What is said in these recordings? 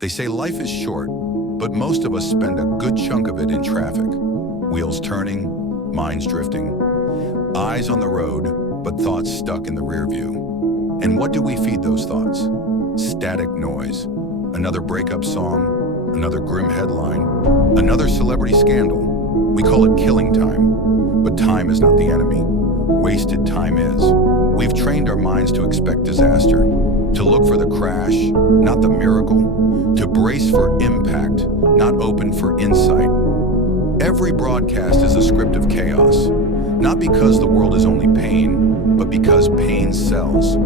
They say life is short, but most of us spend a good chunk of it in traffic. Wheels turning, minds drifting, eyes on the road, but thoughts stuck in the rear view. And what do we feed those thoughts? Static noise. Another breakup song, another grim headline, another celebrity scandal. We call it killing time, but time is not the enemy. Wasted time is. We've trained our minds to expect disaster, to look for the crash, not the miracle, to brace for impact, not open for insight. Every broadcast is a script of chaos, not because the world is only pain, but because pain sells.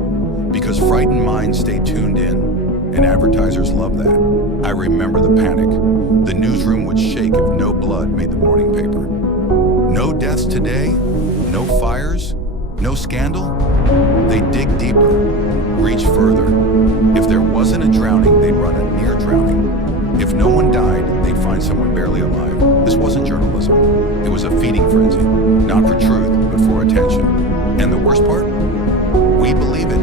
Because frightened minds stay tuned in, and advertisers love that. I remember the panic. The newsroom would shake if no blood made the morning paper. No deaths today, no fires, no scandal. They dig deeper, reach further. If there wasn't a drowning, they'd run a near drowning. If no one died, they'd find someone barely alive. This wasn't journalism. It was a feeding frenzy, not for truth, but for attention. And the worst part? We believe it.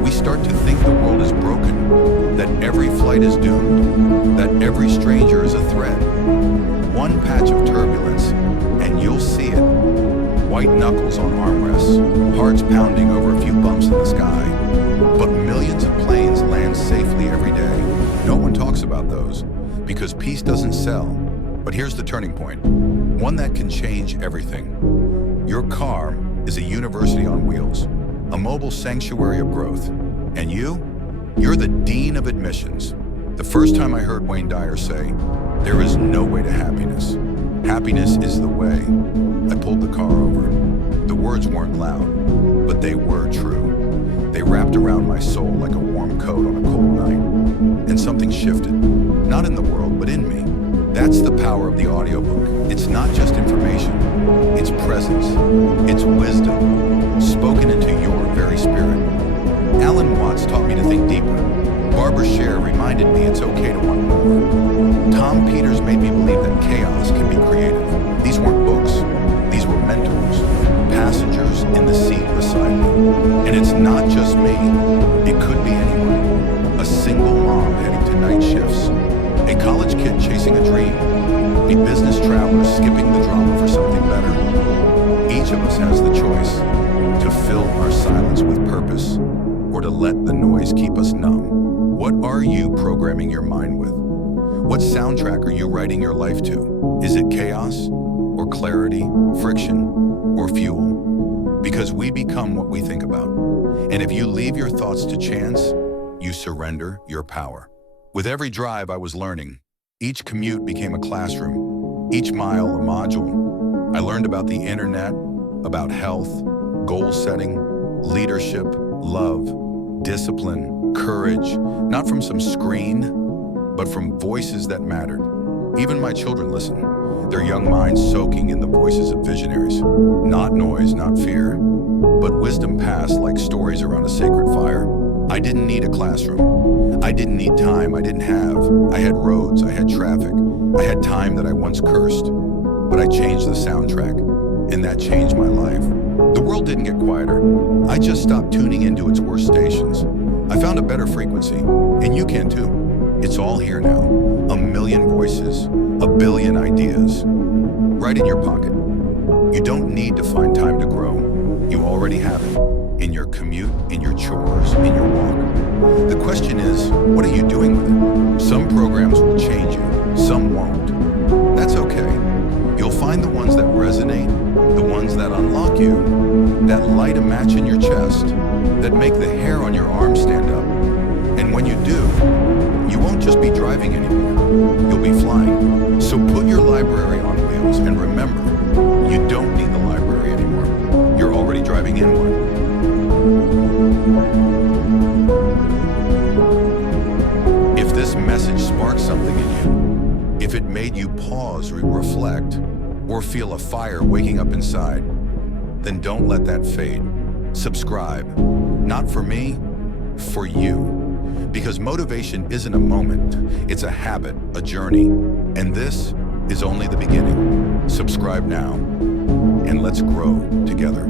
We start to think the world is broken, that every flight is doomed, that every stranger is a threat. One patch of turbulence, and you'll see it. White knuckles on armrests, hearts pounding over a few bumps in the sky. But millions of planes land safely every day. No one talks about those, because peace doesn't sell. But here's the turning point, one that can change everything. Your car is a university on wheels, a mobile sanctuary of growth. And you're the dean of admissions. The first time I heard Wayne Dyer say, "There is no way to happiness. Happiness is the way," I pulled the car over. The words weren't loud, but they were true. They wrapped around my soul like a warm coat on a cold night. And something shifted, not in the world, but in me. That's the power of the audiobook. It's not just information, it's presence, it's wisdom, spoken into your very spirit. Alan Watts taught me to think deeper. Barbara Sher reminded me it's okay to want more. Tom Peters made me believe that chaos can be creative. These weren't books, these were mentors, passengers in the seat beside me. And it's not just me, it could be anyone. A single mom heading to night shifts, a college kid chasing a dream, a business traveler skipping the drama for something better. Each of us has the choice to fill our silence with purpose or to let the noise keep us numb. What are you programming your mind with? What soundtrack are you writing your life to? Is it chaos or clarity, friction or fuel? Because we become what we think about. And if you leave your thoughts to chance, you surrender your power. With every drive I was learning. Each commute became a classroom, each mile a module. I learned about the internet, about health, goal setting, leadership, love, discipline, courage, not from some screen, but from voices that mattered. Even my children listen, their young minds soaking in the voices of visionaries. Not noise, not fear, but wisdom passed like stories around a sacred fire. I didn't need a classroom. I didn't need time I didn't have. I had roads, I had traffic, I had time that I once cursed. But I changed the soundtrack, and that changed my life. The world didn't get quieter. I just stopped tuning into its worst stations. I found a better frequency, and you can too. It's all here now. A million voices, a billion ideas, right in your pocket. You don't need to find time to grow. You already have it. In your commute, in your chores, in your walk. The question is, what are you doing with it? Some programs will change you, some won't. That's okay. You'll find the ones that resonate, the ones that unlock you, that light a match in your chest, that make the hair on your arm stand up. And when you do, you won't just be driving anymore, you'll be flying. So put your library on wheels and remember, you don't need the library anymore. You're already driving in one. If this message sparked something in you, if it made you pause, reflect, or feel a fire waking up inside, then don't let that fade. Subscribe. Not for me, for you. Because motivation isn't a moment, it's a habit, a journey. And this is only the beginning. Subscribe now, and let's grow together.